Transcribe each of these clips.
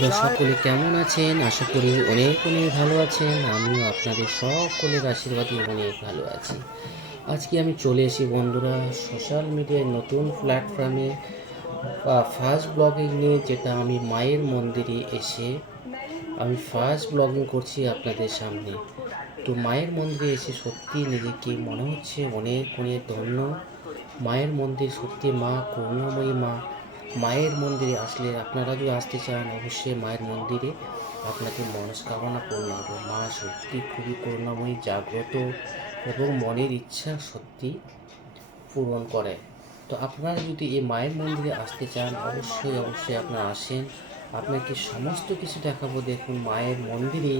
বন্ধুরা সকলে কেমন আছেন? আশা করি অনেক অনেক ভালো আছেন। আমিও আপনাদের সকলের আশীর্বাদে অনেক ভালো আছি। আজকে আমি চলে এসেছি বন্ধুরা সোশ্যাল মিডিয়ায় নতুন প্ল্যাটফর্মে ফার্স্ট ব্লগিং নিয়ে, যেটা আমি মায়ের মন্দিরে এসে আমি ফার্স্ট ব্লগিং করছি আপনাদের সামনে। তো মায়ের মন্দিরে এসে সত্যি নিজেকে মনে হচ্ছে অনেক অনেক ধন্য। মায়ের মন্দির সত্যি মা করুণাময়ী মা। মায়ের মন্দিরে আসলে আপনারা যদি আসতে চান অবশ্যই মায়ের মন্দিরে আপনাকে মনস্কামনা পূর্ণ হবে। মা সত্যি খুবই করুণাময়ী, জাগ্রত এবং মনের ইচ্ছা সত্যি পূরণ করে। তো আপনারা যদি এই মায়ের মন্দিরে আসতে চান অবশ্যই অবশ্যই আপনারা আসেন। আপনাকে সমস্ত কিছু দেখাবো। দেখুন মায়ের মন্দিরে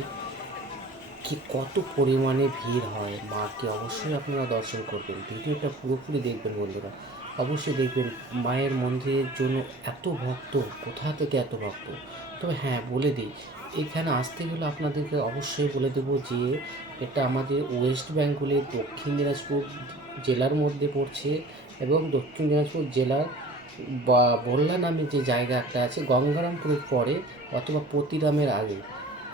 কি কত পরিমাণে ভিড় হয়, মাকে অবশ্যই আপনারা দর্শন করবেন। ভিডিওটা পুরোপুরি দেখবেন বন্ধুরা, অবশ্যই দেখবেন। মায়ের মন্দিরের জন্য এত ভক্ত, কোথা থেকে এত ভক্ত। তবে হ্যাঁ বলে দিই, এখানে আসতে গেলে আপনাদেরকে অবশ্যই বলে দেবো যে এটা আমাদের ওয়েস্ট বেঙ্গলের দক্ষিণ দিনাজপুর জেলার মধ্যে পড়ছে, এবং দক্ষিণ দিনাজপুর জেলার বা বল্লা নামে যে জায়গা একটা আছে গঙ্গারামপুরের পরে অথবা পতিরামের আগে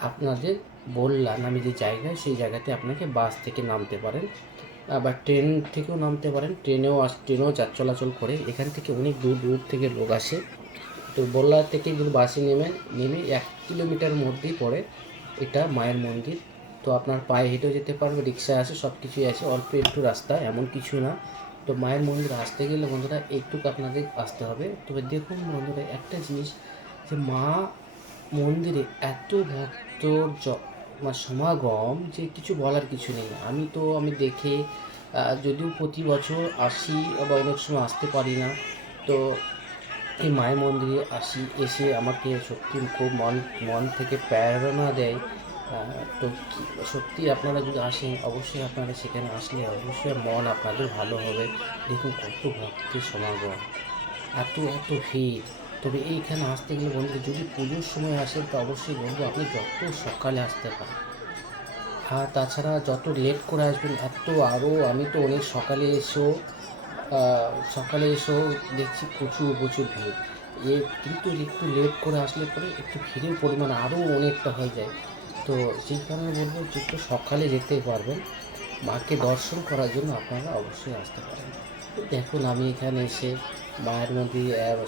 আপনাদের বল্লা নামে যে জায়গা, সেই জায়গাতে আপনাকে বাস থেকে নামতে পারেন, আবার ট্রেন থেকেও নামতে পারেন। ট্রেনেও চলাচল করে। এখান থেকে অনেক দূর দূর থেকে লোক আসে। তো বল্লা থেকে যদি বাসে নেমে 1 কিলোমিটার মধ্যেই পড়ে এটা মায়ের মন্দির। তো আপনার পায়ে হেঁটেও যেতে পারবে, রিক্সা আছে, সব কিছুই আছে, অল্প একটু রাস্তা, এমন কিছু না। তো মায়ের মন্দির আসতে গেলে বন্ধুরা একটু আপনাদের আসতে হবে। তবে দেখুন বন্ধুরা একটা জিনিস, যে মা মন্দিরে এত ভক্তর সমাগম যে কিছু বলার কিছু নেই। আমি দেখে যদিও প্রতি বছর আসি, আবার অনেক সময় আসতে পারি না। তো এই মায়ের মন্দিরে এসে আমাকে সত্যি খুব মন থেকে প্রেরণা দেয়। তো সত্যি আপনারা যদি আসেন অবশ্যই আপনারা সেখানে আসলে অবশ্যই মন আপনাদের ভালো হবে। দেখুন কত ভক্তের সমাগম, এত এত ভিড়। তবে এইখানে আসতে গেলে বন্ধুরা যদি পুজোর সময় আসেন তো অবশ্যই বলবো আপনি যত সকালে আসতে পারেন। আর তাছাড়া যত লেট করে আসবেন আরও, আমি তো অনেক সকালে এসেও দেখছি প্রচুর প্রচুর ভিড়। কিন্তু একটু লেট করে আসলে পরে একটু ভিড়ের পরিমাণ আরও অনেকটা হয়ে যায়। তো সেই কারণে বলবো যে একটু সকালে যেতে পারবেন মাকে দর্শন করার জন্য আপনারা অবশ্যই আসতে পারেন। দেখুন আমি এখানে এসে মায়ের মন্দির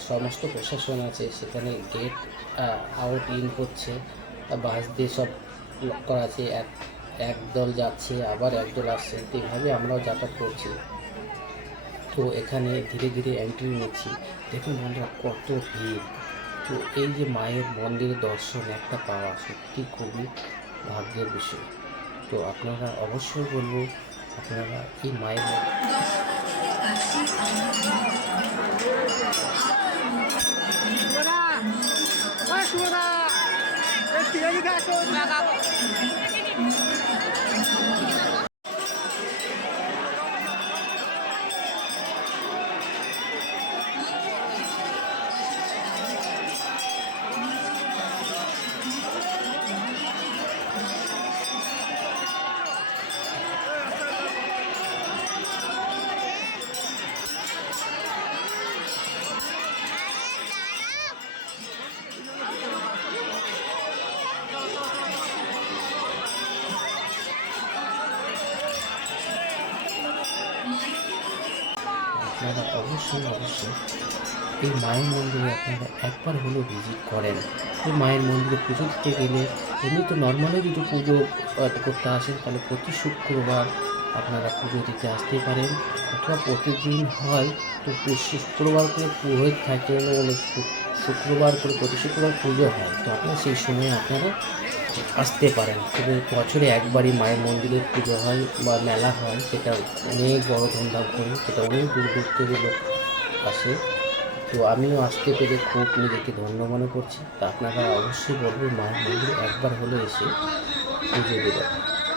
সমস্ত প্রশাসন আছে, সেখানে গেট আউট ইন করছে, বাস দিয়ে সব লক করা আছে। একদল যাচ্ছে আবার একদল আসছে, তো এইভাবে আমরাও যাতায়াত করছি। তো এখানে ধীরে ধীরে এন্ট্রি নিচ্ছি। দেখুন বন্ধুরা কত ভিড়। তো এই যে মায়ের মন্দিরে দর্শন একটা পাওয়া সত্যি খুবই ভাগ্যের বিষয়। তো আপনারা অবশ্যই বলবো আপনারা এই মায়ের আপনারা অবশ্যই এই মায়ের মন্দিরে আপনারা একবার হলেও ভিজিট করেন। এই মায়ের মন্দিরে পুজো দিতে গেলে এমনি তো নর্মালি যদি পুজো করতে আসেন তাহলে প্রতি শুক্রবার আপনারা পুজো দিতে আসতেই পারেন, অথবা প্রতিদিন হয় তো শুক্রবার করে পুরোহিত থাকে, শুক্রবার করে প্রতি শুক্রবার পুজো হয়। তো আপনারা সেই সময় আপনারা আসতে পারেন। তবে বছরে একবারই মায়ের মন্দিরে পুজো হয় বা মেলা হয়, সেটা অনেক বড় ধুমধাম করে, সেটা অনেক দূর দূর থেকে লোক আসে। তো আমিও আসতে পেরে খুব নিজেকে ধন্য মনে করছি। তা আপনারা অবশ্যই বলবেন মায়ের মন্দিরে একবার হলে এসে পুজো দেবেন।